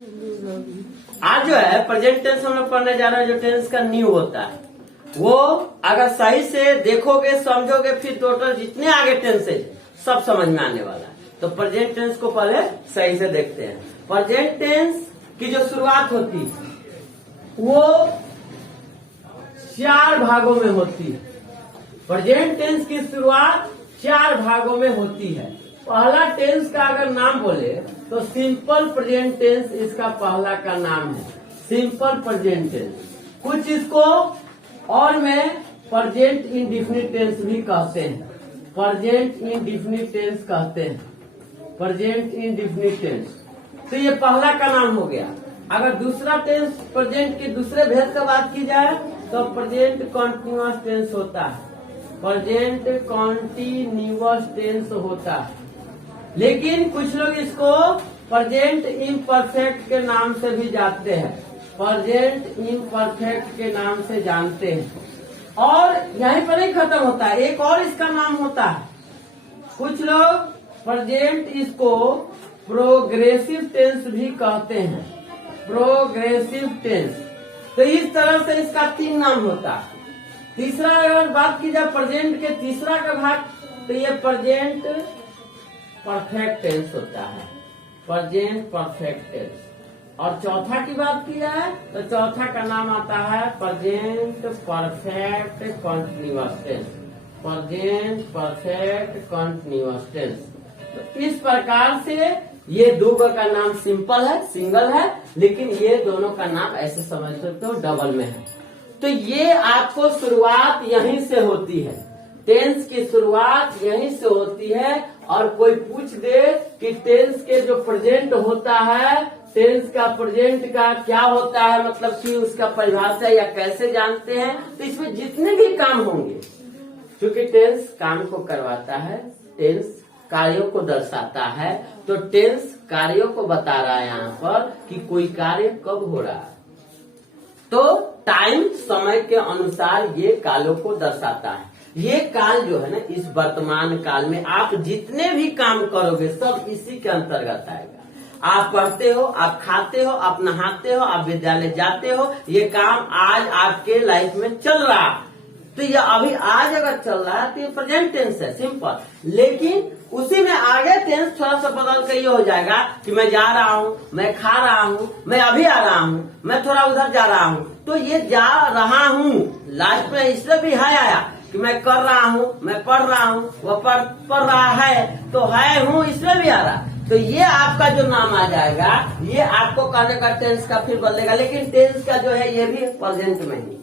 आज जो है प्रेजेंट टेंस हम लोग पढ़ने जा रहे हैं। जो टेंस का न्यू होता है वो अगर सही से देखोगे समझोगे फिर टोटल जितने आगे टेंस है सब समझ में आने वाला है। तो प्रेजेंट टेंस को पहले सही से देखते हैं। प्रेजेंट टेंस की जो शुरुआत होती है वो 4 भागों में होती है। प्रेजेंट टेंस की शुरुआत 4 भागों में होती है। पहला टेंस का अगर नाम बोले तो सिंपल प्रेजेंट टेंस इसका पहला का नाम है, सिंपल प्रेजेंट टेंस। कुछ इसको और में प्रेजेंट इंडेफिनिट टेंस भी कहते हैं, प्रेजेंट इंडेफिनिट टेंस कहते हैं, प्रेजेंट इंडेफिनिट टेंस। तो ये पहला का नाम हो गया। अगर दूसरा टेंस प्रेजेंट के दूसरे भेद का बात की जाए तो प्रेजेंट कॉन्टिन्यूअस टेंस होता है, प्रेजेंट कॉन्टिन्यूअस टेंस होता है। लेकिन कुछ लोग इसको प्रेजेंट इम्परफेक्ट के नाम से भी जानते हैं, प्रेजेंट इम्परफेक्ट के नाम से जानते हैं। और यहीं पर ही खत्म होता है, एक और इसका नाम होता है। कुछ लोग प्रेजेंट इसको प्रोग्रेसिव टेंस भी कहते हैं, प्रोग्रेसिव टेंस। तो इस तरह से इसका 3 नाम होता है। तीसरा अगर बात की जाए प्रेजेंट के तीसरा का भाग तो ये प्रेजेंट परफेक्ट टेंस होता है, प्रेजेंट परफेक्ट टेंस। और चौथा की बात की जाए तो चौथा का नाम आता है present perfect continuous tense, present perfect continuous tense. तो इस प्रकार से ये दो का नाम सिंपल है, सिंगल है, लेकिन ये दोनों का नाम ऐसे समझ सकते हो डबल में है। तो ये आपको शुरुआत यहीं से होती है, टेंस की शुरुआत यहीं से होती है। और कोई पूछ दे कि टेंस के जो प्रेजेंट होता है, टेंस का प्रेजेंट का क्या होता है, मतलब कि उसका परिभाषा या कैसे जानते हैं, तो इसमें जितने भी काम होंगे, क्योंकि टेंस काम को करवाता है, टेंस कार्यों को दर्शाता है, तो टेंस कार्यों को बता रहा है यहाँ पर कि कोई कार्य कब हो रहा है। तो टाइम समय के अनुसार ये कालों को दर्शाता है। ये काल जो है ना, इस वर्तमान काल में आप जितने भी काम करोगे सब इसी के अंतर्गत आएगा। आप पढ़ते हो, आप खाते हो, आप नहाते हो, आप विद्यालय जाते हो, ये काम आज आपके लाइफ में चल रहा है। तो ये अभी आज अगर चल रहा है तो ये प्रेजेंट टेंस है, सिंपल। लेकिन उसी में आगे टेंस थोड़ा सा बदल के ये हो जाएगा कि मैं जा रहा हूँ, मैं खा रहा हूँ, मैं अभी आ रहा हूँ, मैं थोड़ा उधर जा रहा हूँ। तो ये जा रहा हूँ लास्ट में इसलिए भी है आया कि मैं कर रहा हूँ, मैं पढ़ रहा हूँ, वो पढ़ रहा है, तो है हूँ इसलिए भी आ रहा। तो ये आपका जो नाम आ जाएगा, ये आपको कहने का टेंस का फिर बदलेगा। लेकिन टेंस का जो है ये भी प्रेजेंट में ही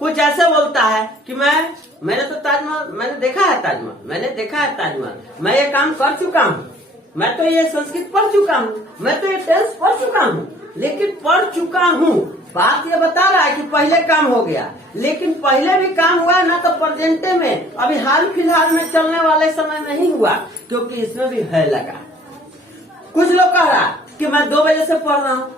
कुछ ऐसे बोलता है कि मैंने तो ताजमहल, मैंने देखा है ताजमहल, मैंने देखा है ताजमहल, मैं ये काम कर चुका हूँ, मैं तो ये संस्कृत पढ़ चुका हूँ, मैं तो ये टेंस पढ़ चुका हूँ। लेकिन पढ़ चुका हूँ बात ये बता रहा है कि पहले काम हो गया, लेकिन पहले भी काम हुआ है ना, तो प्रेजेंटे में अभी हाल फिलहाल में चलने वाले समय में नहीं हुआ, क्योंकि इसमें भी है लगा। कुछ लोग कह रहा कि मैं 2 बजे से पढ़ रहा हूँ,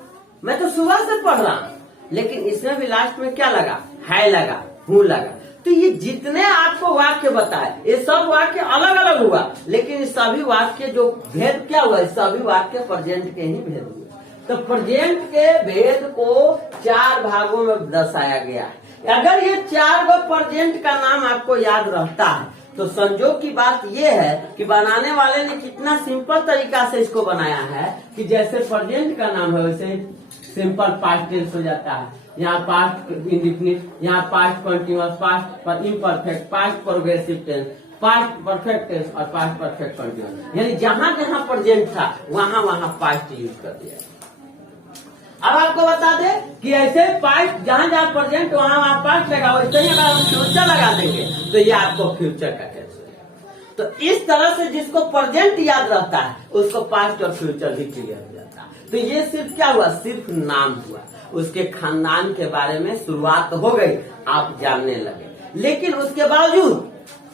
मैं तो सुबह से पढ़ रहा हूँ, लेकिन इसमें भी लास्ट में क्या लगा, है लगा, हूँ लगा। तो ये जितने आपको वाक्य बताए ये सब वाक्य अलग अलग हुआ, लेकिन इस सभी वाक्य जो भेद क्या हुआ, इस सभी वाक्य प्रेजेंट के ही भेद हुए। तो प्रेजेंट के भेद को 4 भागों में दर्शाया गया है। अगर ये 4 गो प्रेजेंट का नाम आपको याद रहता है तो संजोग की बात ये है कि बनाने वाले ने कितना सिंपल तरीका से इसको बनाया है कि जैसे प्रेजेंट का नाम है वैसे सिंपल पास्ट टेंस हो जाता है। यहाँ पास्ट इंडेफिनिट, यहाँ past continuous, past imperfect, past progressive tense, past perfect tense और पास्ट परफेक्ट कंटिन्यूअस। यानी जहाँ जहाँ प्रेजेंट था वहाँ वहाँ पास्ट यूज कर दिया। अब आपको बता दे कि ऐसे पास्ट जहाँ जहाँ प्रेजेंट वहाँ वहाँ पास्ट लगा, वैसे ही अगर हम फ्यूचर लगा देंगे तो ये आपको फ्यूचर का टेंस है। तो इस तरह से जिसको प्रेजेंट याद रहता है उसको पास्ट और फ्यूचर भी क्लियर हो जाता है। तो ये सिर्फ क्या हुआ, सिर्फ नाम हुआ, उसके खानदान के बारे में शुरुआत हो गई, आप जानने लगे। लेकिन उसके बावजूद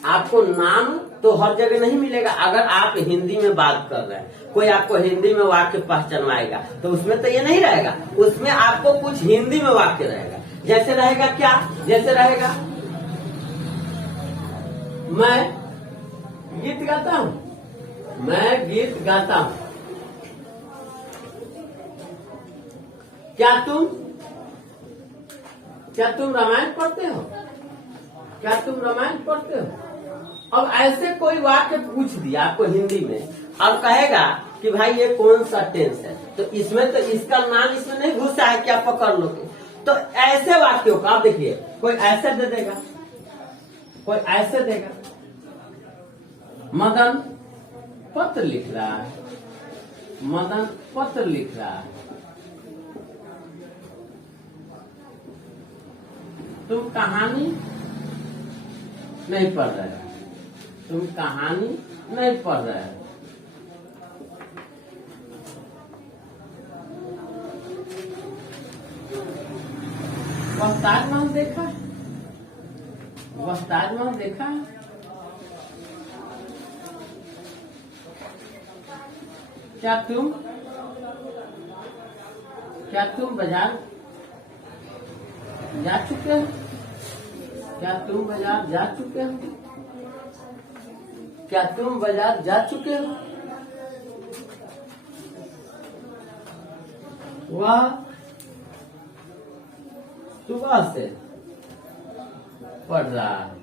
आपको नाम तो हर जगह नहीं मिलेगा। अगर आप हिंदी में बात कर रहे हैं, कोई आपको हिंदी में वाक्य पहचानवाएगा तो उसमें तो ये नहीं रहेगा, उसमें आपको कुछ हिंदी में वाक्य रहेगा। जैसे रहेगा क्या, जैसे रहेगा मैं गीत गाता हूँ, मैं गीत गाता हूँ, क्या तुम रामायण पढ़ते हो? क्या तुम रामायण पढ़ते हो? अब ऐसे कोई वाक्य पूछ दिया आपको हिंदी में, अब कहेगा कि भाई ये कौन सा टेंस है, तो इसमें तो इसका नाम इसमें नहीं घुसा है, क्या पकड़ लोगे? तो ऐसे वाक्यों को आप देखिए, कोई ऐसे दे देगा, कोई ऐसे देगा, मदन पत्र लिख रहा है, मदन पत्र लिख रहा है। तुम कहानी नहीं पढ़ रहे हो, तुम कहानी नहीं पढ़ रहे हो। वह ताजमहल देखा है? वह ताजमहल देखा है? क्या तुम बाजार जा चुके हो? क्या तुम बाजार जा चुके हो? क्या तुम बाजार जा चुके हो? वह सुबह से पढ़ रहा है।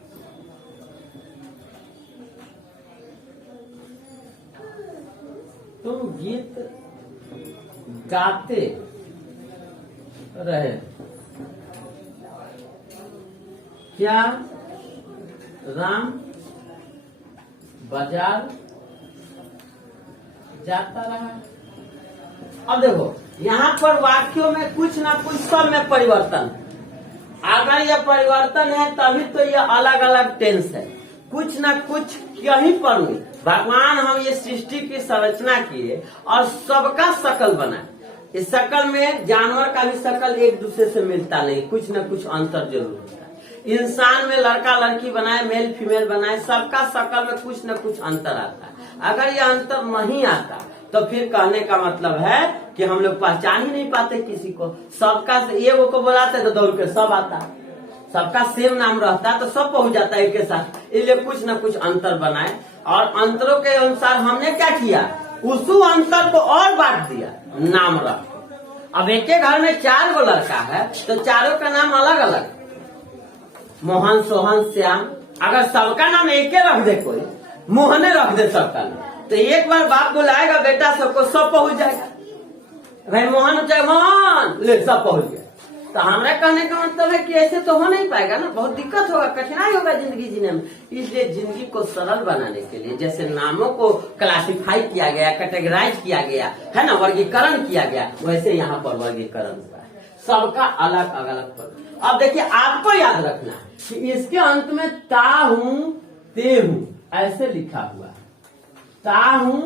तुम गीत गाते रहे। क्या राम बाजार जाता रहा? अब देखो, यहाँ पर वाक्यों में कुछ ना कुछ सब में परिवर्तन। अगर यह परिवर्तन है तभी तो यह अलग अलग टेंस है। कुछ ना कुछ यहीं पर हुई। भगवान हम ये सृष्टि की संरचना किए और सबका शकल बनाए। इस शकल में जानवर का भी शकल एक दूसरे से मिलता नहीं, कुछ न कुछ अंतर जरूर होता है। इंसान में लड़का लड़की बनाए, मेल फीमेल बनाए, सबका शकल में कुछ न कुछ अंतर आता है। अगर यह अंतर नहीं आता तो फिर कहने का मतलब है कि हम लोग पहचान ही नहीं पाते किसी को। सबका एगो को बुलाते तो दौड़ के सब आता, सबका सेम नाम रहता तो सब पहुंच जाता है एक के साथ। इसलिए कुछ न कुछ अंतर बनाए और अंतरों के अनुसार हमने क्या किया, उसी अंतर को और बांट दिया नाम रख। अब एक घर में 4 गो लड़का है तो चारों का नाम अलग अलग, मोहन, सोहन, श्याम। अगर सबका नाम एक रख दे, कोई मोहने रख दे सबका नाम, तो एक बार बाप बुलाएगा बेटा सबको, सब पहुंच जाएगा। भाई मोहन चाहे मोहन ले, सब पहुंच गया। तो हमारा कहने का मतलब है कि ऐसे तो हो नहीं पाएगा ना, बहुत दिक्कत होगा, कठिनाई होगा जिंदगी जीने में। इसलिए जिंदगी को सरल बनाने के लिए जैसे नामों को क्लासिफाई किया गया, कैटेगराइज किया गया है ना, वर्गीकरण किया गया, वैसे यहाँ पर वर्गीकरण हुआ है, सबका अलग अलग पर। अब देखिए, आपको याद रखना है कि इसके अंत में ता हूं ते हूं ऐसे लिखा हुआ है। ता हूं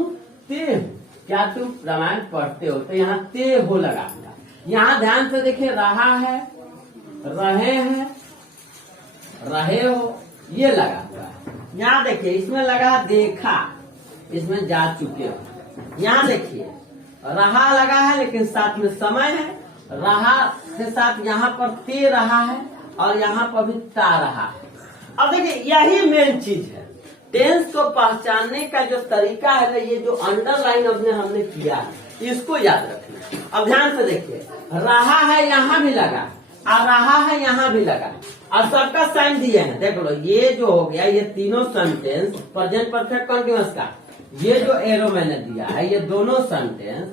ते हूं। क्या तुम रामायण पढ़ते हो? तो यहाँ ते हो लगा हुआ। यहाँ ध्यान से देखिए, रहा है, रहे हैं, रहे हो, ये लगा हुआ है। यहाँ देखिए, इसमें लगा देखा, इसमें जा चुके हो। यहाँ देखिए, रहा लगा है लेकिन साथ में समय है, रहा के साथ यहाँ पर ते रहा है और यहाँ पर भी ता रहा है। अब देखिए, यही मेन चीज है टेंस को पहचानने का जो तरीका है, ये जो अंडरलाइन हमने किया है, इसको याद रखना। अब ध्यान से देखिए, रहा है यहाँ भी लगा और रहा है यहाँ भी लगा और सबका साइन दिए हैं। देख लो, ये जो हो गया, ये तीनों सेंटेंस प्रेजेंट परफेक्ट कंटीन्यूअस का, ये जो एरो मैंने दिया है, ये दोनों सेंटेंस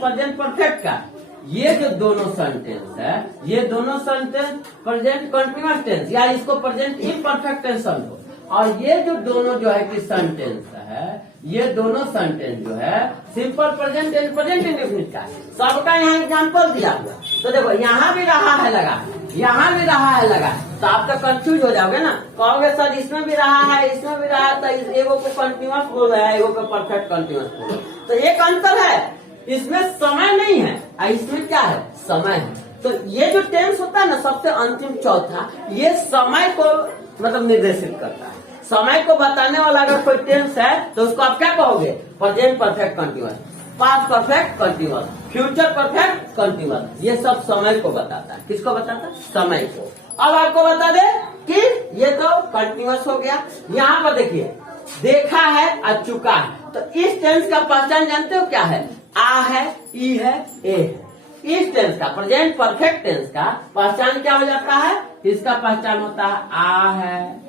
प्रेजेंट परफेक्ट का, ये जो दोनों सेंटेंस है, ये दोनों सेंटेंस प्रेजेंट कंटीन्यूअस टेंस या इसको प्रेजेंट इम्परफेक्ट टेंस समझो। और ये जो दोनों जो है कि सेंटेंस है, ये दोनों सेंटेंस जो है simple present and present indefinite का, सबका यहाँ एग्जाम्पल दिया हुआ। तो देखो, यहाँ भी रहा है लगा, यहाँ भी रहा है लगा, तो आप तो कंफ्यूज हो जाओगे ना, कहोगे सर इसमें भी रहा है, इसमें भी रहा है, तो एगो को कंटिन्यूअस बोल रहा है, एगो को परफेक्ट कंटिन्यूअस बोल रहा है। तो एक अंतर है, इसमें समय नहीं है और इसमें क्या है, समय है। तो ये जो टेंस होता है ना, सबसे अंतिम चौथा, ये समय को मतलब निर्देशित करता है। समय को बताने वाला अगर कोई टेंस है तो उसको आप क्या कहोगे, present perfect continuous, past perfect continuous, future perfect continuous. ये सब समय को बताता है। किसको बताता है? समय को। अब आपको बता दे कि ये तो कंटीन्यूअस हो गया। यहाँ पर देखिए, देखा है और चुका है, तो इस टेंस का पहचान जानते हो क्या है? आ है, ई है, ए है। इस टेंस का, प्रेजेंट परफेक्ट टेंस का पहचान क्या हो जाता है? इसका पहचान होता है आ है,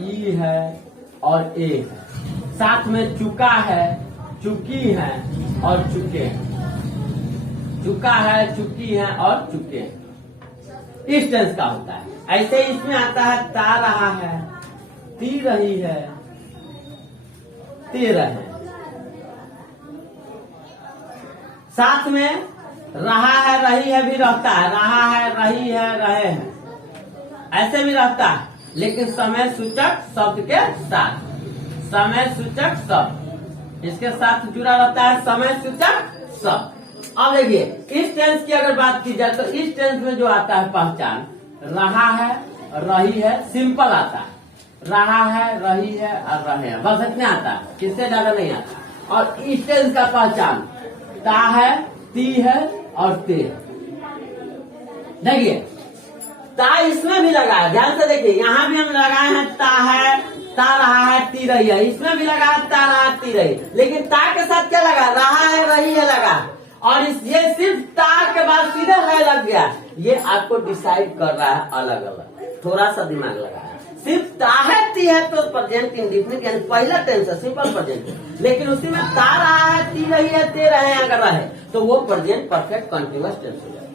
ई है और ए है, साथ में चुका है, चुकी है और चुके हैं। चुका है, चुकी है और चुके हैं, इस टेंस का होता है। ऐसे इसमें आता है ता रहा है, ती रही है, ते रहे, साथ में रहा है, रही है भी रहता है, रहा है, रही है, रहे हैं, ऐसे भी रहता है, लेकिन समय सूचक शब्द के साथ। समय सूचक शब्द इसके साथ जुड़ा रहता है, समय सूचक शब्द। अब देखिए इस टेंस की अगर बात की जाए तो इस टेंस में जो आता है पहचान, रहा है, रही है, सिंपल आता है, रहा है, रही है और रहे हैं, बस इतने आता है, किससे ज्यादा नहीं आता। और इस टेंस का पहचान ता है, ती है और ते है। देखिए ता इसमें भी लगा है, ध्यान से देखिए, यहाँ भी हम लगाए हैं ता है, ता रहा है, ती रही है, इसमें भी लगा है ता रहा, ती रही, लेकिन ता के साथ क्या लगा? रहा है, रही है लगा, और ये सिर्फ ता के बाद सीधे है लग गया। ये आपको डिसाइड कर रहा है अलग अलग, थोड़ा सा दिमाग लगाया। सिर्फ ता है, ती है तो प्रेजेंट इंडेफिनिट यानी पहला टेंस है, सिंपल प्रेजेंट, लेकिन उसी में ता रहा है, ती रही है, ते रहे हैं अगर रहे तो वो प्रेजेंट परफेक्ट कंटिन्यूअस टेंस हो जाता है।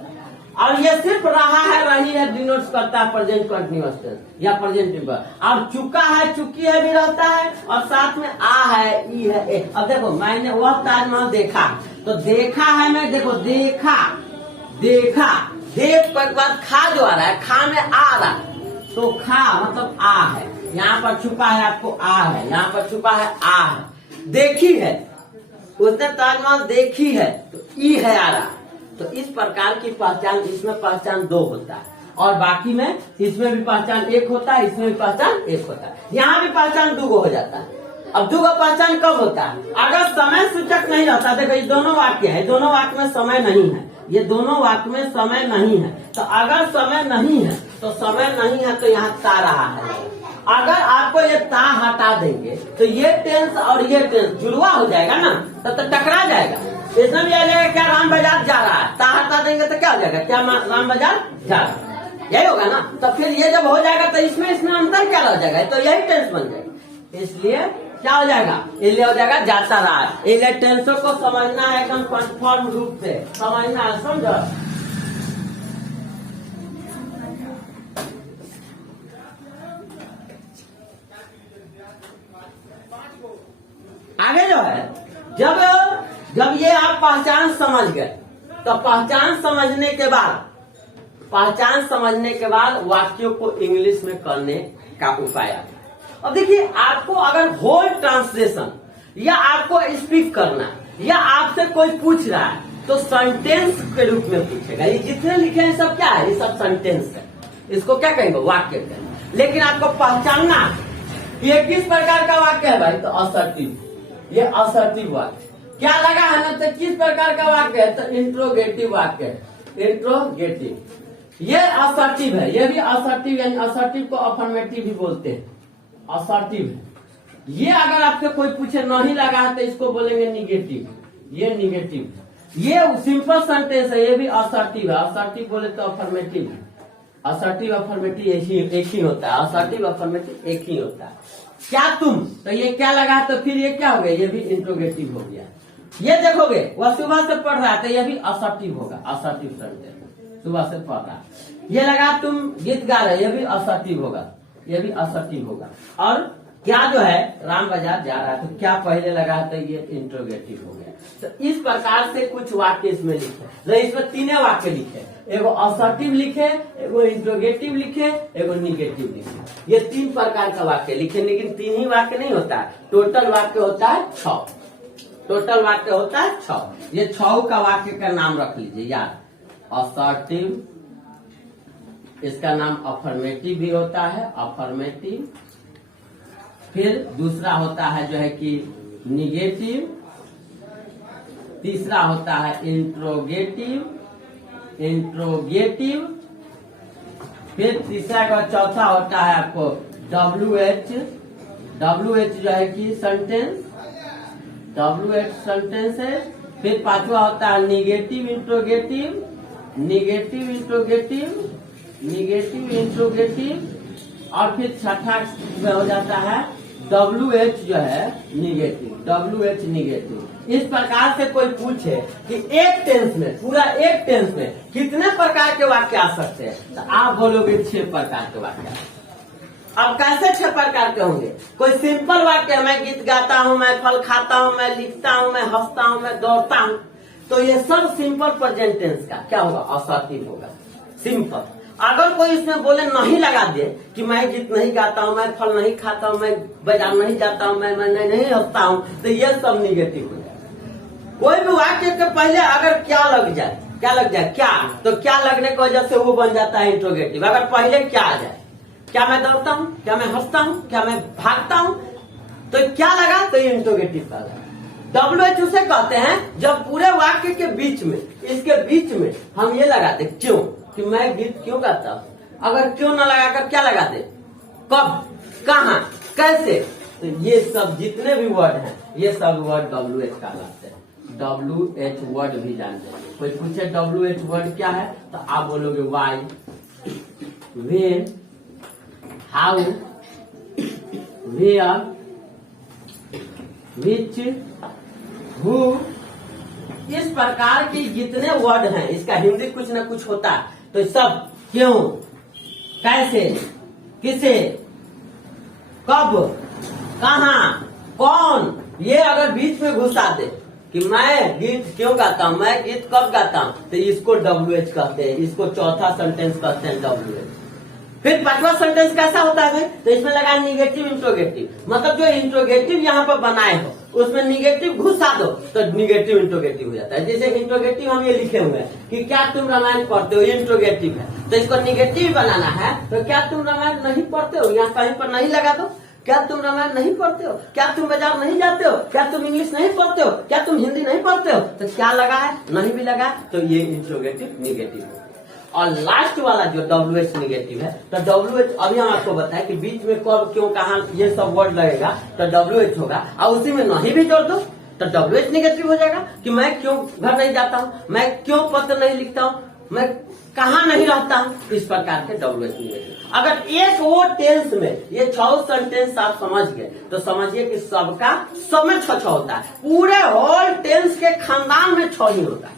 और ये सिर्फ रहा है, रही है डिनोट्स करता है प्रेजेंट कंटिन्यूअस टेंस या प्रेजेंट टेंस। और चुका है, चुकी है भी रहता है, और साथ में आ है, ई है, ए। अब देखो मैंने वह ताजमहल देखा, तो देखा है मैं, देखो देखा, देखा, देख पर बाद खा जो आ रहा है, खा में आ रहा, तो खा मतलब आ है, यहाँ पर छुपा है आपको आ है, यहाँ पर छुपा है आ है। देखी है, उसने ताजमहल देखी है तो ई है आ रहा, तो इस प्रकार की पहचान, इसमें पहचान दो होता है, और बाकी में इसमें भी पहचान एक होता है, इसमें भी पहचान एक होता है, यहाँ भी पहचान दुगो हो जाता है। अब दुगो पहचान कब होता है? अगर समय सूचक नहीं रहता। देखो ये दोनों वाक्य है, दोनों वाक्य में समय नहीं है, ये दोनों वाक्य में समय नहीं है, तो अगर समय नहीं है तो समय नहीं है तो यहाँ ता रहा है। अगर आपको ये ता हटा देंगे तो ये टेंस और ये टेंस जुड़वा हो जाएगा ना, तो टकरा जाएगा। इसमें भी आ जाएगा क्या राम बाजार जा रहा है, ता हटा देंगे तो क्या हो जाएगा, क्या राम बाजार जा रहा है, यही होगा ना। तो फिर ये जब हो जाएगा तो इसमें अंतर क्या रह जाएगा, तो यही टेंस बन जाएगा। इसलिए क्या हो जाएगा, इसलिए हो जाएगा जाता रहा है। इसलिए टेंसों को समझना है एकदम कन्फर्म रूप से समझना है, समझो। आगे जो है, जब ये आप पहचान समझ गए, तो पहचान समझने के बाद वाक्यों को इंग्लिश में करने का उपाय आता है। अब देखिए आपको अगर होल ट्रांसलेशन या आपको स्पीक करना या आपसे कोई पूछ रहा है तो सेंटेंस के रूप में पूछेगा। ये जितने लिखे हैं सब क्या है, ये सब सेंटेंस है, इसको क्या कहेंगे, वाक्य कहेंगे। लेकिन आपको पहचानना ये किस प्रकार का वाक्य है भाई, तो असर्टिव, ये असर्टिव वाक्य। क्या लगा है ना, तो किस प्रकार का वाक्य है, तो इंट्रोगेटिव वाक्य है, इंट्रोगेटिव। ये असर्टिव है, ये भी असर्टिव, यानी असर्टिव को अफर्मेटिव भी बोलते हैं, असर्टिव। ये अगर आपसे कोई पूछे नहीं लगा है तो इसको बोलेंगे निगेटिव, ये निगेटिव। ये सिंपल सेंटेंस है, ये भी असर्टिव है, असर्टिव बोले तो अफर्मेटिव, असर्टिव अफर्मेटिव एक ही होता है, असर्टिव अफर्मेटिव एक ही होता है। क्या तुम, तो ये क्या लगा, तो फिर ये क्या हो गया, ये भी इंट्रोगेटिव हो गया। ये देखोगे वह सुबह से पढ़ रहा है तो ये भी असर्टिव होगा, असर्टिव सेंटेंस, सुबह से पढ़ रहा है। ये लगा तुम गीत गा रहे, ये भी असर्टिव होगा, ये भी असर्टिव होगा। और क्या जो है राम बाजार जा रहा है, तो क्या पहले लगा तो ये इंट्रोगेटिव हो गया। तो इस प्रकार से कुछ वाक्य इसमें लिखे, तो इसमें तीनों वाक्य लिखे, एगो असर्टिव लिखे, एगो इंट्रोगेटिव लिखे, एगो निगेटिव लिखे। ये तीन प्रकार का वाक्य लिखे, लेकिन तीन ही वाक्य नहीं होता है, टोटल वाक्य होता है 6, टोटल वाक्य होता है 6। ये 6 का वाक्य का नाम रख लीजिए याद, असर्टिव, इसका नाम अफर्मेटिव भी होता है, अफर्मेटिव। फिर दूसरा होता है जो है कि निगेटिव, तीसरा होता है इंट्रोगेटिव, इंट्रोगेटिव। फिर तीसरा का चौथा होता है आपको WH, WH जो है कि सेंटेंस, WH सेंटेंस है। फिर पांचवा होता है negative interrogative, negative interrogative, negative interrogative, और फिर छठा में हो जाता है WH जो है निगेटिव, WH निगेटिव। इस प्रकार से कोई पूछे कि एक टेंस में, पूरा एक टेंस में कितने प्रकार के वाक्य आ सकते हैं, तो आप बोलोगे 6 प्रकार के वाक्य। अब कैसे 6 प्रकार के होंगे? कोई सिंपल वाक्य, मैं गीत गाता हूँ, मैं फल खाता हूँ, मैं लिखता हूँ, मैं हंसता हूँ, मैं दौड़ता हूँ, तो ये सब सिंपल प्रेजेंट टेंस का क्या होगा? असर्टिव होगा, सिंपल। अगर कोई इसमें बोले नहीं लगा दे कि मैं गीत नहीं गाता हूँ, मैं फल नहीं खाता हूँ, मैं बाजार नहीं जाता हूँ, मैं नहीं हंसता हूँ, तो ये सब निगेटिव हो जाए। कोई भी वाक्य के पहले अगर क्या लग जाए, क्या लग जाए, क्या, तो क्या लगने की वजह से वो बन जाता है इंट्रोगेटिव। अगर पहले क्या आ जाए, क्या मैं दौड़ता हूँ, क्या मैं हंसता हूँ, क्या मैं भागता हूँ, तो क्या लगा, तो ये इंट्रोगेटिव का लगा। WH उसे कहते हैं जब पूरे वाक्य के बीच में, इसके बीच में हम ये लगा दे क्यों, कि मैं गीत क्यों गाता हूँ। अगर क्यों ना लगाकर क्या लगा दे, कब, कहाँ, कैसे, तो ये सब जितने भी वर्ड हैं ये सब वर्ड WH का कहलाते हैं। WH वर्ड भी जानते हैं। कोई पूछे WH वर्ड क्या है, तो आप बोलोगे why, when, how, where, which, who, इस प्रकार की जितने वर्ड हैं, इसका हिंदी कुछ न कुछ होता है, तो सब क्यों, कैसे, किसे, कब, कहाँ, कौन, ये अगर बीच में घुसा दे कि मैं गीत क्यों गाता हूँ, मैं गीत कब गाता हूँ, तो इसको WH कहते हैं। इसको चौथा सेंटेंस कहते हैं WH। फिर 5वां सेंटेंस कैसा होता है भाई, तो इसमें लगा निगेटिव इंट्रोगेटिव, मतलब जो इंट्रोगेटिव यहाँ पर बनाए हो उसमें निगेटिव घुसा दो तो निगेटिव इंट्रोगेटिव हो जाता है। जैसे इंट्रोगेटिव हम ये लिखे हुए हैं कि क्या तुम रामायण पढ़ते हो, ये इंट्रोगेटिव है, तो इसको निगेटिव बनाना है, तो क्या तुम रामायण नहीं पढ़ते हो, यहाँ कहीं पर नहीं लगा दो। क्या तुम रामायण नहीं पढ़ते हो, क्या तुम बाजार नहीं जाते हो, क्या तुम इंग्लिश नहीं पढ़ते हो, क्या तुम हिंदी नहीं पढ़ते हो, तो क्या लगा है, नहीं भी लगा, तो ये इंट्रोगेटिव निगेटिव है। और लास्ट वाला जो WH निगेटिव है, तो WH अभी हम आपको बताएं कि बीच में कब, क्यों, कहाँ, ये सब वर्ड लगेगा तो WH होगा, और उसी में नहीं भी जोड़ दो तो WH निगेटिव हो जाएगा। कि मैं क्यों घर नहीं जाता हूँ, मैं क्यों पत्र नहीं लिखता हूँ, मैं कहाँ नहीं रहता हूँ, इस प्रकार के WH निगेटिव। अगर एक वो टेंस में ये 6 सेंटेंस आप समझ गए तो समझिए कि सबका सब में 6 होता है, पूरे होल टेंस के खानदान में 6 ही होता है।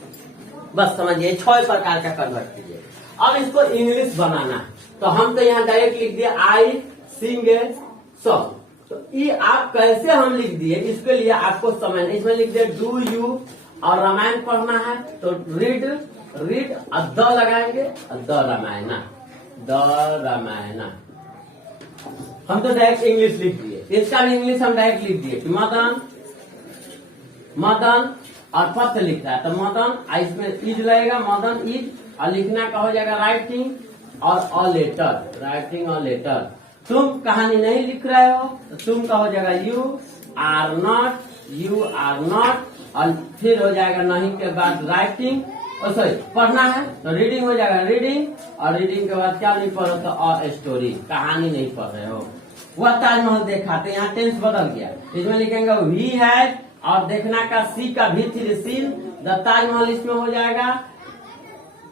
बस समझिए 6 प्रकार का कन्वर्ट कीजिए। अब इसको इंग्लिश बनाना है, तो हम तो यहाँ डायरेक्ट लिख दिए आई सिंग ए सॉन्ग, तो ये आप कैसे हम लिख दिए, इसके लिए आपको समझना। इसमें लिख दिए डू यू, और रामायण पढ़ना है तो रीड, रीड और द लगाएंगे, द रामायणा, द रामायणा। हम तो डायरेक्ट इंग्लिश लिख दिए, इसका भी इंग्लिश हम डायरेक्ट लिख दिए कि मदन, मदन, और पत्र लिखता है तो मदन, इसमें इज लगेगा, मदन इज, और लिखना का हो जाएगा राइटिंग और अ लेटर, राइटिंग और लेटर। तुम कहानी नहीं लिख रहे हो तो तुम का हो जाएगा you are not, you are not, और फिर हो जाएगा नहीं के बाद राइटिंग, सॉरी पढ़ना है तो रीडिंग हो जाएगा रीडिंग, और रीडिंग के बाद क्या नहीं पढ़ रहे तो अ स्टोरी, कहानी नहीं पढ़ रहे हो। वह ताजमहल देखा, तो यहाँ टेंस बदल गया, इसमें लिखेंगे ही हैज, और देखना का सी का भी थी सीन, द ताजमहल इसमें हो जाएगा,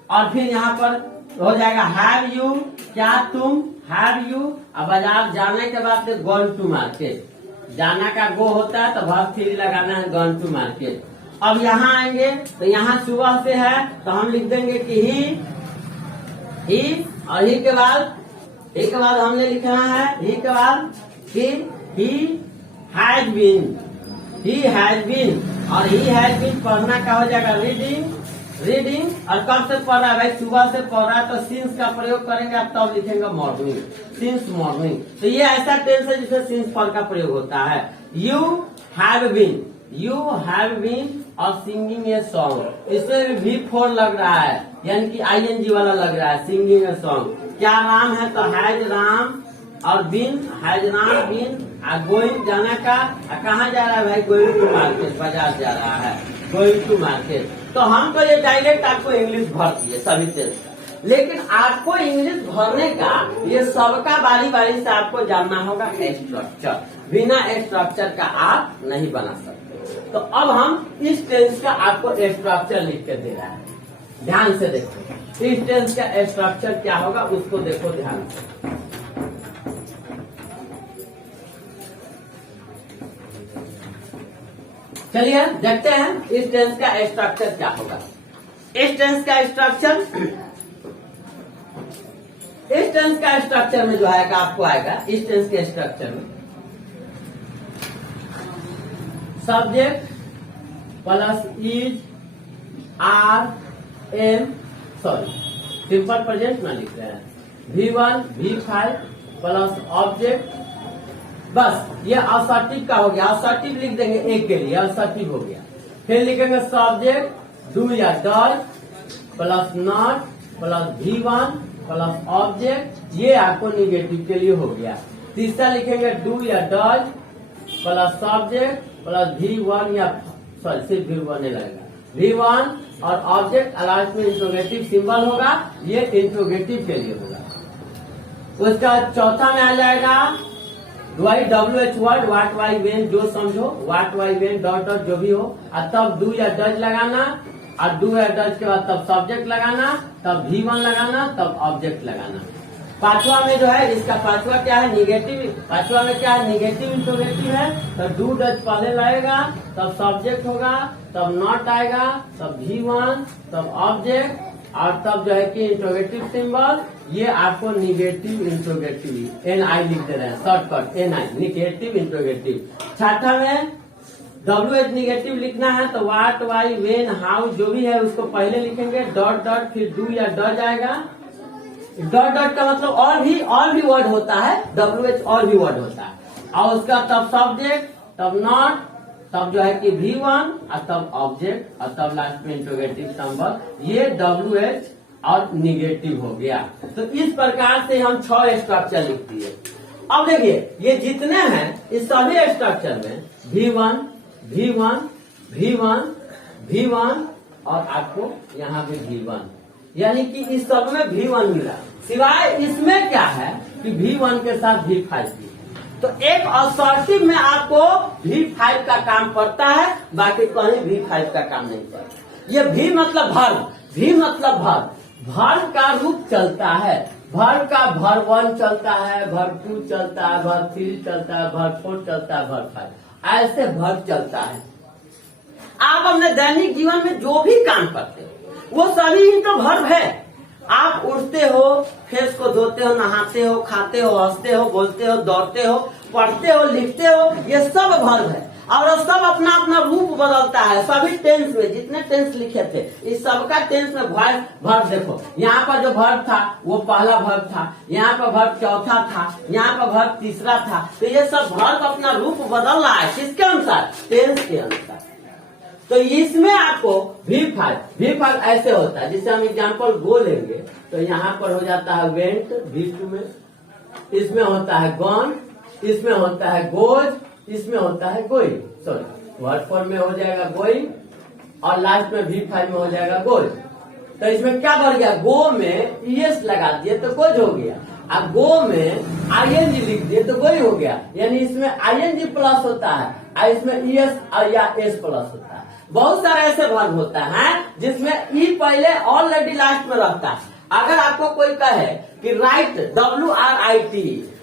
और फिर यहाँ पर हो जाएगा हैव यू, क्या तुम, हैव यू, और बाजार जाने के बाद गोइंग टू मार्केट, जाना का गो होता है तो वर्ब 3 लगाना है, गोइंग टू मार्केट। अब यहाँ आएंगे तो यहाँ सुबह से है तो हम लिख देंगे कि ही, और ही के बाद हमने लिखना है, ही के बाद फिर he has been, he has been, और ही हैज बीन पढ़ना का हो जाएगा रीडिंग, रीडिंग, और कब से पढ़ रहा है भाई, सुबह से पढ़ रहा है तो सिंस का प्रयोग करेंगे आप, तब लिखेंगे मॉर्निंग, सिंस मॉर्निंग। तो ये ऐसा टेंस है जिसमें सिंस फॉर का प्रयोग होता है। You have been, you have been, और सिंगिंग ए सॉन्ग, इसमें भी V4 लग रहा है, यानी कि ING वाला लग रहा है, सिंगिंग ए सॉन्ग। क्या राम है तो हैज राम, और been, has Ram been, going जाना का, कहाँ जा रहा है भाई, गोइंग टू मार्केट, बाजार जा रहा है, गोइंग टू मार्केट। तो हम तो ये डायरेक्ट आपको इंग्लिश भर दिए सभी टेंस का, लेकिन आपको इंग्लिश भरने का ये सबका बारी बारी से आपको जानना होगा स्ट्रक्चर, बिना स्ट्रक्चर का आप नहीं बना सकते। तो अब हम इस टेंस का आपको स्ट्रक्चर लिख के दे रहा है। ध्यान से देखो इस टेंस का स्ट्रक्चर क्या होगा उसको देखो ध्यान से। चलिए देखते हैं इस टेंस का स्ट्रक्चर क्या होगा। इस टेंस का स्ट्रक्चर में जो आएगा आपको आएगा इस टेंस के स्ट्रक्चर में subject plus is are am simple present ना लिख रहे हैं V1 V5 प्लस ऑब्जेक्ट, बस ये असर्टिव का हो गया। असर्टिव लिख देंगे एक के लिए, असर्टिव हो गया। फिर लिखेंगे सब्जेक्ट डू या does plus not plus V1 plus object, ये आपको निगेटिव के लिए हो गया। तीसरा लिखेंगे डू या does plus subject plus V1 या सिर्फ V1 नहीं लगेगा, V1 और ऑब्जेक्ट लास्ट में इंट्रोगेटिव सिंबल होगा, ये इंट्रोगेटिव के लिए होगा। उसका चौथा में आ जाएगा WH word what why when, जो समझो what why when dot dot जो भी हो, और तब डू या डज लगाना, और डू या डज के बाद तब सब्जेक्ट लगाना, तब V1 लगाना, तब ऑब्जेक्ट लगाना। पांचवा में जो है इसका पांचवा क्या है निगेटिव, पांचवा में क्या है निगेटिव इंट्रोगेटिव है, तो डू डज पहले लगेगा, तब सब्जेक्ट होगा, तब नॉट आएगा, तब V1, तब ऑब्जेक्ट, और तब जो है कि इंट्रोगेटिव सिंबल, ये आपको निगेटिव इंट्रोगेटिव NI लिख दे रहे हैं शॉर्टकट NI निगेटिव इंट्रोगेटिव। छठा में WH निगेटिव लिखना है तो वाट वाई वेन हाउ जो भी है उसको पहले लिखेंगे, डॉट डॉट फिर डू या डज आएगा। डॉट डॉट का मतलब और भी वर्ड होता है, WH और भी वर्ड होता है, और उसका तब सब्जेक्ट, तब नॉट, तब जो है कि V1 और तब ऑब्जेक्ट, और तब लास्ट में इंट्रोगेटिव सिंबल, ये WH और निगेटिव हो गया। तो इस प्रकार से हम 6 स्ट्रक्चर लिख दिए। अब देखिए ये जितने हैं इस सभी स्ट्रक्चर में V1 V1 V1 V1 और आपको यहाँ पे V1, यानी कि इस सब में V1 मिला, सिवाय इसमें क्या है कि V1 के साथ V5 भी। तो एक असर्टिव में आपको V5 का काम पड़ता है, बाकी कहीं V5 का काम नहीं पड़ता। ये V मतलब वर्ब, V मतलब वर्ब, वर्ब का रूप चलता है, वर्ब का वर्ब 1 चलता है, वर्ब 2 चलता है, वर्ब 3 चलता है, वर्ब 4 चलता है, वर्ब 5, ऐसे वर्ब चलता है। आप अपने दैनिक जीवन में जो भी काम करते हो वो सभी इनका वर्ब है। आप उठते हो, फेस को धोते हो, नहाते हो, खाते हो, हंसते हो, बोलते हो, दौड़ते हो, पढ़ते हो, लिखते हो, ये सब वर्ब है, और सब अपना अपना रूप बदलता है। सभी टेंस में जितने टेंस लिखे थे इस सबका टेंस में वर्ब देखो, यहाँ पर जो वर्ब था वो पहला वर्ब था, यहाँ पर वर्ब चौथा था, यहाँ पर वर्ब तीसरा था। तो ये सब वर्ब अपना रूप बदल रहा है, किसके अनुसार? टेंस के अनुसार। तो इसमें आपको V5 ऐसे होता है, जिससे हम एग्जाम्पल गो लेंगे तो यहाँ पर हो जाता है वेंट V2 में, इसमें होता है गॉन, इसमें होता है गोज, इसमें होता है गोइंग, सॉरी वर्ड फॉर्म में हो जाएगा गोइंग, और लास्ट में V5 में हो जाएगा गोज। तो इसमें क्या बढ़ गया, गो में ES लगा दिए तो गोज हो गया, अब गो में ING लिख दिए तो गोई हो गया, यानी इसमें ING प्लस होता है और इसमें ES या S प्लस होता है। बहुत सारे ऐसे वर्ब होता है जिसमें E पहले ऑलरेडी लास्ट में रहता है। अगर आपको कोई कहे कि राइट WRIT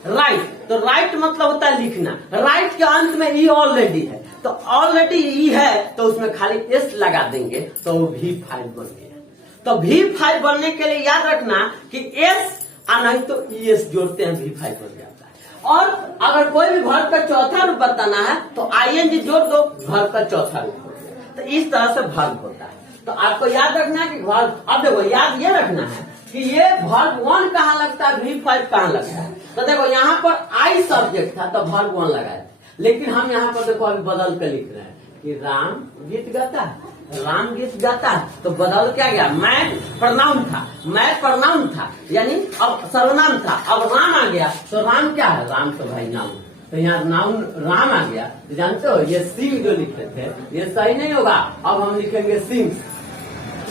राइट, तो राइट मतलब होता है लिखना, राइट के अंत में E ऑलरेडी है, तो ऑलरेडी E है तो उसमें खाली S लगा देंगे तो वो V5 बन गया। तो V5 बनने के लिए याद रखना कि S और नहीं तो ES जोड़ते हैं V5 बन जाता है। और अगर कोई भी वर्ब का चौथा रूप बताना है तो ING जोड़ दो, वर्ब का चौथा रूप हो गया। तो इस तरह से वर्ब होता है। तो आपको याद रखना है कि वर्ब, अब देखो याद ये रखना है कि ये वर्ब 1 कहाँ लगता है, V5 कहाँ लगता है। तो देखो यहाँ पर I सब्जेक्ट था तो वर्ब 1 लगाए थे, लेकिन हम यहाँ पर देखो अभी बदल कर लिख रहे हैं कि राम गीत गाता है, राम गीत गाता है, तो बदल क्या गया, मैं प्रनाउन था, मैं प्रनाउन था, यानी अब सर्वनाम था, अब राम आ गया तो राम क्या है, राम तो भाई नाउन, तो यहाँ नाउन राम आ गया। तो जानते हो ये सिंह जो लिखते थे ये सही नहीं होगा, अब हम लिखेंगे सिंह,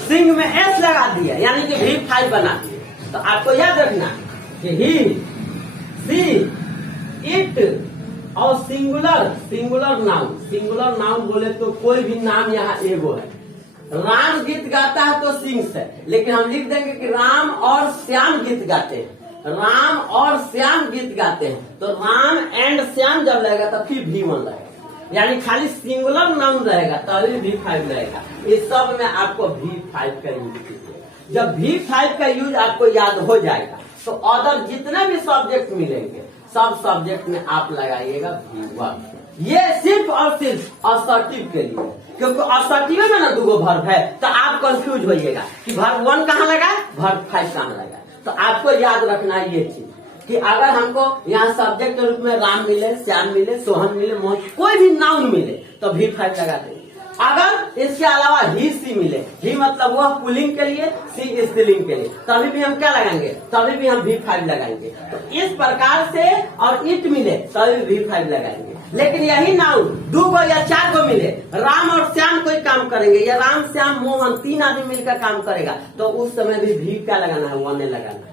सिंह में S लगा दिया यानी कि V5 बना दिए। तो आपको याद रखना कि ही, सी, इट और सिंगुलर नाउन बोले तो कोई भी नाम यहाँ एगो है, राम गीत गाता है तो सिंग्स है, लेकिन हम लिख देंगे कि राम और श्याम गीत गाते हैं। राम और श्याम गीत गाते हैं, तो राम एंड श्याम जब लगेगा तो फिर V1 लगेगा, यानी खाली सिंगुलर नाउन रहेगा तभी V5 रहेगा। इस सब में आपको V5 का यूज कीजिएगा। जब V5 का यूज आपको याद हो जाएगा तो अदर जितने भी सब्जेक्ट मिलेंगे सब सब्जेक्ट में आप लगाइएगा V1। ये सिर्फ और सिर्फ असर्टिव के लिए, क्योंकि असर्टिव में ना दो वर्ब है, तो आप कंफ्यूज होइएगा कि वर्ब 1 कहाँ लगा है, वर्ब 5 कहाँ लगा है। तो आपको याद रखना है ये चीज कि अगर हमको यहाँ सब्जेक्ट के रूप में राम मिले, श्याम मिले, सोहन मिले, मोहन, कोई भी नाउन मिले तो V5 लगा देंगे। अगर इसके अलावा ही सी मिले, ही मतलब वह पुल्लिंग के लिए, सी स्त्रीलिंग के लिए, तभी भी हम क्या लगाएंगे, तभी भी हम V5 लगाएंगे। तो इस प्रकार से और इट मिले तभी V5 लगाएंगे। लेकिन यही नाउन 2 को या 4 को मिले, राम और श्याम कोई काम करेंगे या राम श्याम मोहन 3 आदमी मिलकर काम करेगा, तो उस समय भी V क्या लगाना है, 1 लगाना है।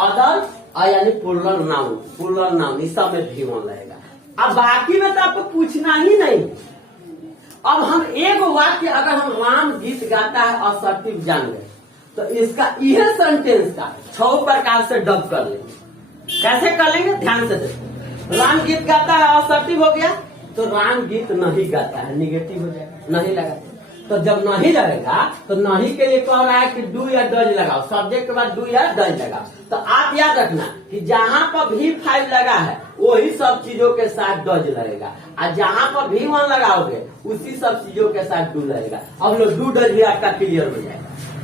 अदर यानी प्लूरल नाउन इस सब में V1 लगेगा। अब बाकी में तो आपको पूछना ही नहीं। अब हम एक वाक्य अगर हम राम गीत गाता है असर्टिव जान गए तो इसका यह सेंटेंस का 6 प्रकार से डब कर लेंगे। कैसे कर लेंगे, ध्यान से देखो। राम गीत गाता है असर्टिव हो गया, तो राम गीत नहीं गाता है निगेटिव हो जाएगा, नहीं लगाते। तो जब नहीं लगेगा तो नहीं के लिए कह रहा है कि डू या डज लगाओ, सब्जेक्ट के बाद डू या डज लगाओ। तो आप याद रखना कि जहां पर V5 लगा है वही सब चीजों के साथ डज लगेगा, और जहां पर V1 लगाओगे उसी सब चीजों के साथ डू लगेगा। अब लो डू डज भी आपका क्लियर हो जाएगा।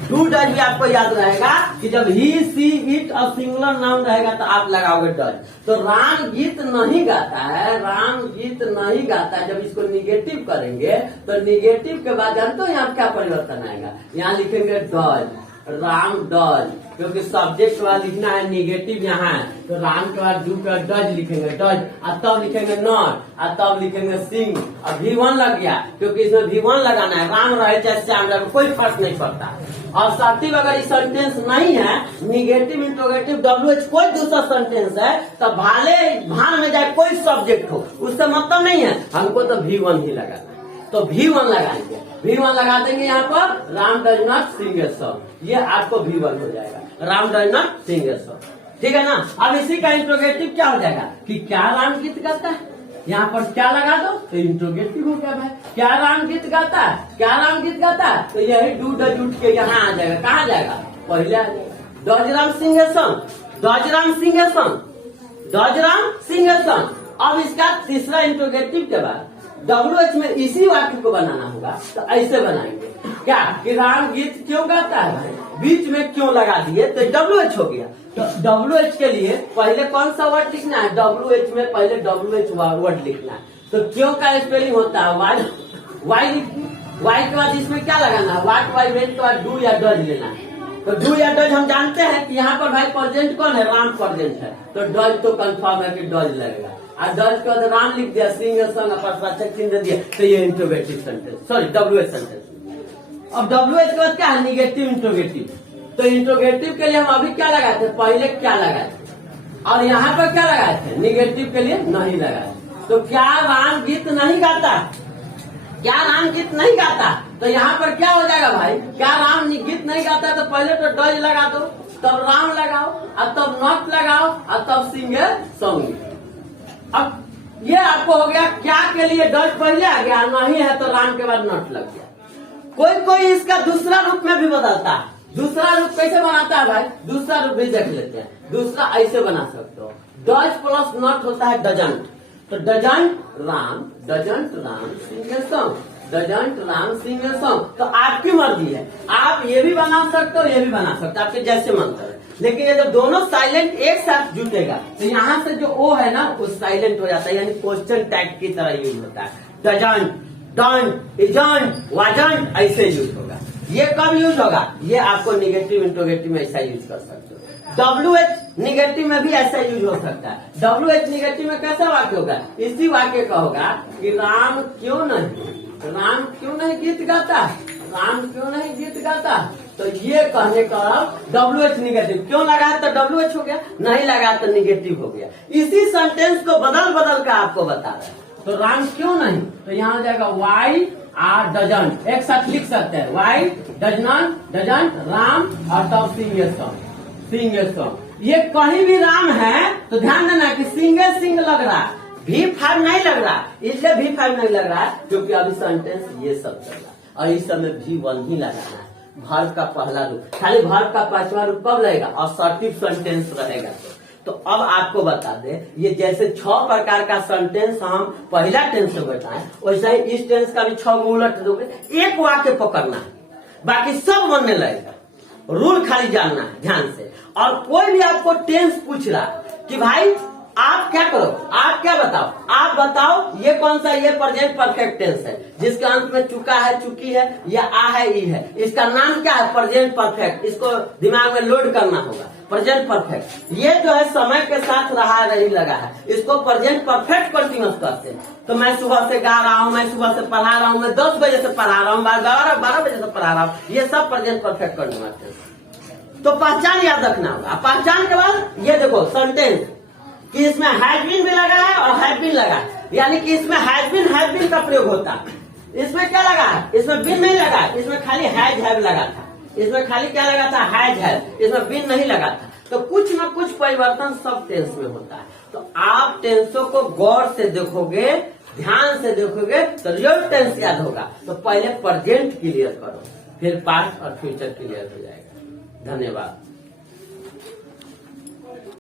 डू डज भी आपको याद रहेगा कि जब ही सी इट और सिंगुलर नाउन रहेगा तो आप लगाओगे डज। तो राम गीत नहीं गाता है, राम गीत नहीं गाता है। जब इसको निगेटिव करेंगे तो निगेटिव के बाद जानते हो यहाँ क्या परिवर्तन आएगा, यहाँ लिखेंगे डज, राम डज, क्योंकि सब्जेक्ट वाला लिखना है निगेटिव यहाँ है, तो राम के बाद डू का डज लिखेंगे डज, और तब लिखेंगे नॉट, और तब लिखेंगे सिंग। अब V1 लग गया क्योंकि इसमें V1 लगाना है, राम रहे चाहे श्याम रहे कोई फर्क नहीं पड़ता। और सर्टिव अगर ये सेंटेंस नहीं है, निगेटिव इंट्रोगेटिव WH कोई दूसरा सेंटेंस है, तो भाले भान में जाए कोई सब्जेक्ट हो उससे मतलब नहीं है, हमको तो V1 ही लगाना है। तो V1 लगाएंगे, V1 लगा देंगे यहाँ पर Ram does not sing a song, ये आपको V1 हो जाएगा, Ram does not sing a song. ठीक है ना। अब इसी का इंट्रोगेटिव क्या हो जाएगा कि क्या राम गीत गाता है, यहाँ पर क्या लगा दो तो इंट्रोगेटिव हो गया भाई। क्या राम गीत गाता है, क्या राम गीत गाता है, तो यही डू डज उठ के यहाँ आ जाएगा, कहाँ जाएगा, पहले आ जाएगा। Does Ram sing a song, does Ram sing a song, does Ram sing a song. अब इसका तीसरा इंट्रोगेटिव के बाद WH में इसी वाक्य को बनाना होगा, तो ऐसे बनाएंगे क्या कि राम गीत क्यों गाता है भाई, बीच में क्यों लगा दिए तो WH हो गया। तो WH के लिए पहले कौन सा वर्ड लिखना है, WH में पहले WH वर्ड लिखना है। तो क्यों का स्पेलिंग होता है वाई, वाई के बाद इसमें क्या लगाना है, वाट वाई वेट के बाद डू या डज लेना है। तो डू या डज हम जानते हैं कि यहाँ पर भाई प्रेजेंट कौन है, राम प्रेजेंट है, तो डज तो कंफर्म है कि डज लगेगा। और डज के बाद राम लिख दिया, सिंग सॉन्ग प्रश्नवाचक चिन्ह दे दिया, तो ये interrogative sentence, sorry WH sentence. अब WH के बाद क्या है, निगेटिव इंट्रोगेटिव। तो इंट्रोगेटिव के लिए हम अभी क्या लगाए थे, पहले क्या लगाए थे, और यहाँ पर क्या लगाए थे, निगेटिव के लिए नहीं लगाए। तो क्या राम गीत नहीं गाता, क्या राम गीत नहीं गाता, तो यहाँ पर क्या हो जाएगा भाई, क्या राम गीत नहीं गाता, तो पहले तो डज लगा दो, तब राम लगाओ, और तब नॉट लगाओ, और तब सिंग ए सॉन्ग। अब ये आपको हो गया क्या के लिए डज पहले आ गया, नहीं है तो राम के बाद नॉट लग गया। कोई इसका दूसरा रूप में भी बदलता है। दूसरा रूप कैसे बनाता है भाई, दूसरा रूप भी देख लेते हैं। दूसरा ऐसे बना सकते हो, डज प्लस नॉट होता है डजंट, तो doesn't Ram sing a song, doesn't Ram sing a song. तो आपकी मर्जी है, आप ये भी बना सकते हो, ये भी बना सकते हो, आपके जैसे मन करे। लेकिन ये जब दोनों साइलेंट एक साथ जुटेगा तो यहाँ से जो ओ है ना वो साइलेंट हो जाता है, यानी क्वेश्चन टैग की तरह यूज होता है। डजंट, डोंट, इजंट, वाजंट ऐसे यूज होगा। ये कब यूज होगा, ये आपको निगेटिव इंट्रोगेटिव में ऐसा यूज कर सकते हो। WH निगेटिव में भी ऐसा यूज हो सकता है। WH निगेटिव में कैसा वाक्य होगा, इसी वाक्य का होगा कि राम क्यों नहीं गीत गाता, राम क्यों नहीं गीत गाता। तो ये कहने का WH निगेटिव, क्यों लगा तो WH हो गया, नहीं लगा तो निगेटिव हो गया। इसी सेंटेंस को बदल कर आपको बता रहा है। तो राम क्यों नहीं, तो यहाँ हो जाएगा वाई आर डजंट, एक साथ लिख सकते हैं, why does not, doesn't, Ram और तब सिंग a song, Singh a song. ये कहीं भी राम है तो ध्यान देना कि सिंग ए सिंग लग रहा है, V5 नहीं लग रहा, इसलिए V5 नहीं लग रहा है क्योंकि अभी सेंटेंस ये सब चल रहा है और इस समय V1 ही लगाना है। वर्ब का पहला रूप, खाली वर्ब का पांचवा रूप कब रहेगा, असर्टिव सेंटेंस रहेगा। तो अब आपको बता दे, ये जैसे 6 प्रकार का सेंटेंस हम पहला टेंस से बताएं, वैसा ही इस टेंस का भी 6 गो उलट दोगे, एक वाक्य पकड़ना है, बाकी सब बनने लगेगा। रूल खाली जानना है ध्यान से। और कोई भी आपको टेंस पूछ रहा कि भाई आप क्या करो, आप क्या बताओ, आप बताओ ये कौन सा, ये प्रेजेंट परफेक्ट टेंस है जिसके अंत में चुका है, चुकी है या आ है, ई है, इसका नाम क्या है, प्रेजेंट परफेक्ट। इसको दिमाग में लोड करना होगा, प्रेजेंट परफेक्ट। ये जो है समय के साथ रहा नहीं लगा है, इसको प्रेजेंट परफेक्ट कंटिन्यूअस करते हैं। तो मैं सुबह से गा रहा हूँ, मैं सुबह से पढ़ा रहा हूँ, मैं 10 बजे से पढ़ा रहा हूँ, 12 बजे से पढ़ा रहा हूँ, ये सब प्रेजेंट परफेक्ट कंटिन्यूअस टेंस। तो पहचान याद रखना होगा। पहचान के बाद ये देखो सेंटेंस कि इसमें हैज बीन भी लगा है और हैव बीन लगा है, यानी कि इसमें हैज बीन का प्रयोग होता है। इसमें क्या लगा है, इसमें बीन नहीं लगा, इसमें खाली हैज हैव लगा था, इसमें खाली क्या लगा था, हैज हैव, इसमें बीन नहीं लगा था। तो कुछ न कुछ परिवर्तन सब टेंस में होता है। तो आप टेंसों को गौर से देखोगे, ध्यान से देखोगे तो रियल टेंस याद होगा। तो पहले प्रेजेंट क्लियर करो, फिर पास्ट और फ्यूचर क्लियर हो जाएगा। धन्यवाद।